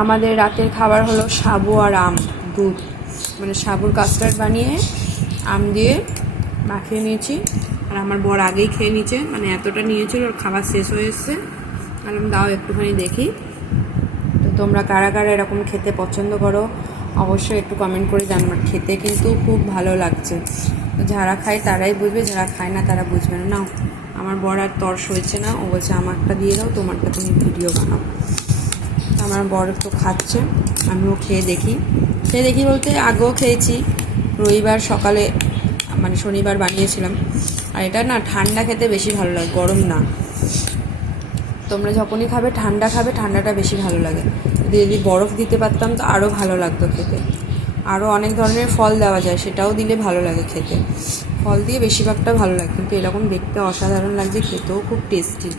আমাদের রাতের খাবার হলো সাবু আর আম দুধ, মানে সাবুর কাস্টার্ড বানিয়ে আম দিয়ে মাখিয়ে নিয়েছি। আর আমার বর আগেই খেয়ে নিয়েছে, মানে এতটা নিয়েছিল ওর খাবার শেষ হয়ে এসছে। আর আমি দাও একটুখানি দেখি। তো তোমরা কারা কারা এরকম খেতে পছন্দ করো অবশ্যই একটু কমেন্ট করে জানবার। খেতে কিন্তু খুব ভালো লাগছে, যারা খায় তারাই বুঝবে, যারা খায় না তারা বুঝবে না। নাও, আমার বর আর তর্স হয়েছে না, ও বলছে আমারটা দিয়ে দাও, তোমারটা তুমি ভিডিও বানাও। আমার বর তো খাচ্ছে, আমিও খেয়ে দেখি বলতে আগেও খেয়েছি, রবিবার সকালে মানে শনিবার বানিয়েছিলাম। আর এটা না ঠান্ডা খেতে বেশি ভালো লাগে, গরম না। তোমরা যখনই খাবে ঠান্ডাটা বেশি ভালো লাগে। যদি বরফ দিতে পারতাম তো আরও ভালো লাগতো খেতে। আরও অনেক ধরনের ফল দেওয়া যায়, সেটাও দিলে ভালো লাগে খেতে। ফল দিয়ে বেশিরভাগটা ভালো লাগে, কিন্তু এরকম দেখতে অসাধারণ লাগছে, খেতেও খুব টেস্টি।